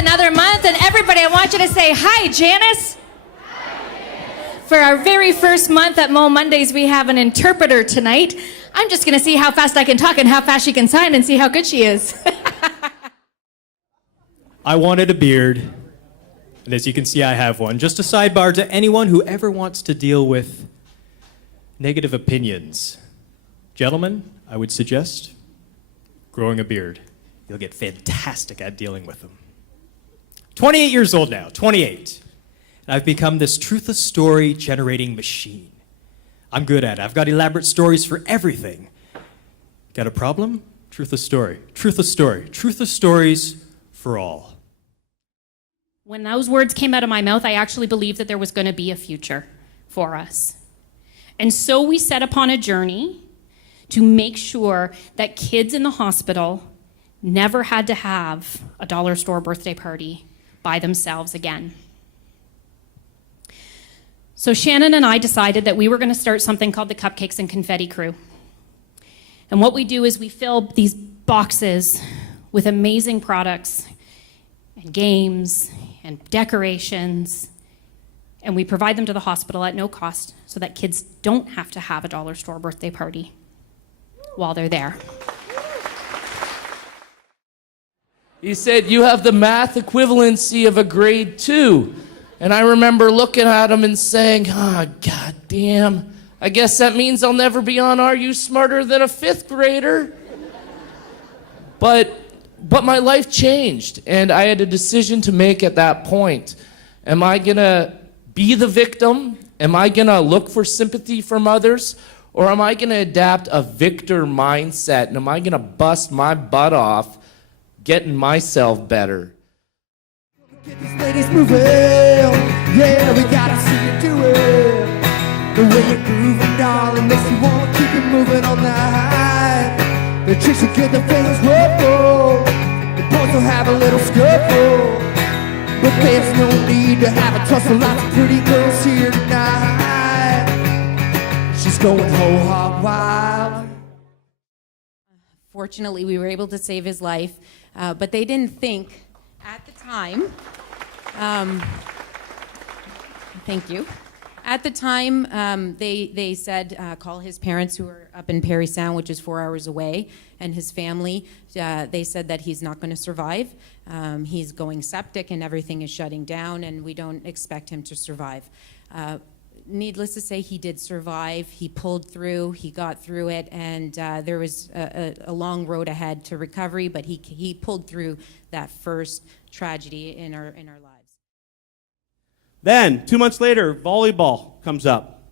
another month. And everybody, I want you to say, hi, Janice. For our very first month at MoMondays, we have an interpreter tonight. I'm just going to see how fast I can talk and how fast she can sign and see how good she is. I wanted a beard, and as you can see, I have one. Just a sidebar to anyone who ever wants to deal with negative opinions. Gentlemen, I would suggest growing a beard. You'll get fantastic at dealing with them. 28 years old now, 28. And I've become this truthless story generating machine. I'm good at it. I've got elaborate stories for everything. Got a problem? Truthless story. Truthless story. Truthless stories for all. When those words came out of my mouth, I actually believed that there was going to be a future for us. And so we set upon a journey to make sure that kids in the hospital never had to have a dollar store birthday party by themselves again. So Shannon and I decided that we were going to start something called the Cupcakes and Confetti Crew. And what we do is we fill these boxes with amazing products and games and decorations, and we provide them to the hospital at no cost so that kids don't have to have a dollar store birthday party while they're there. He said, you have the math equivalency of a grade 2. And I remember looking at him and saying, God damn, I guess that means I'll never be on Are You Smarter Than a 5th grader? But my life changed, and I had a decision to make at that point. Am I gonna be the victim? Am I gonna look for sympathy from others? Or am I gonna adapt a victor mindset, and am I gonna bust my butt off getting myself better? Get these ladies moving, yeah, we gotta see you do it. The way you're grooving, darling, makes me wanna keep you moving all night. The chicks will get the feelings ruffled, the boys will have a little scuffle, but there's no need to have a tussle. Lots of pretty girls here tonight. She's going whole hog wild. Fortunately, we were able to save his life, but they didn't think at the time, thank you. At the time, they said, call his parents who are up in Parry Sound, which is 4 hours away, and his family. They said that he's not going to survive. He's going septic and everything is shutting down, and we don't expect him to survive. Needless to say, he did survive. He pulled through, he got through it, and there was a long road ahead to recovery, but he pulled through that first tragedy in our lives. Then, 2 months later, volleyball comes up.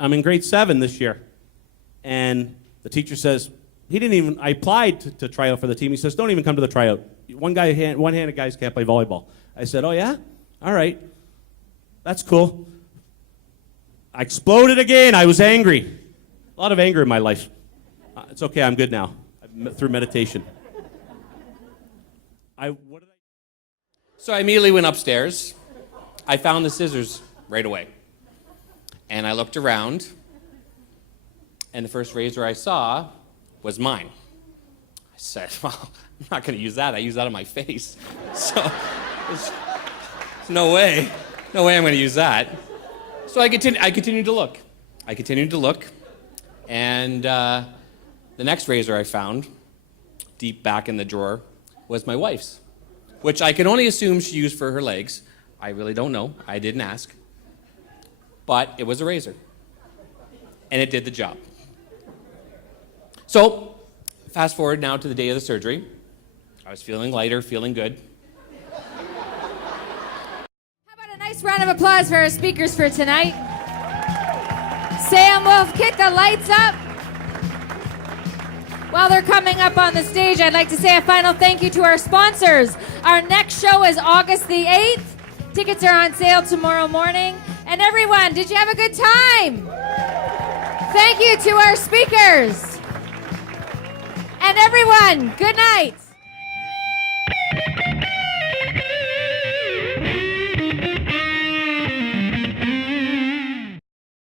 I'm in grade 7 this year, and the teacher says, I applied to try out for the team. He says, don't even come to the tryout. One-handed guys can't play volleyball. I said, oh yeah? All right. That's cool. I exploded again. I was angry. A lot of anger in my life. It's okay, I'm good now. Through meditation. So I immediately went upstairs. I found the scissors right away. And I looked around, and the first razor I saw was mine. I said, well, I'm not going to use that. I use that on my face. So there's no way I'm going to use that. So I continued to look. And the next razor I found, deep back in the drawer, was my wife's, which I can only assume she used for her legs. I really don't know. I didn't ask. But it was a razor. And it did the job. So, fast forward now to the day of the surgery. I was feeling lighter, feeling good. How about a nice round of applause for our speakers for tonight? Sam Wolf, kick the lights up. While they're coming up on the stage, I'd like to say a final thank you to our sponsors. Our next show is August the 8th. Tickets are on sale tomorrow morning. And everyone, did you have a good time? Thank you to our speakers. And everyone, good night.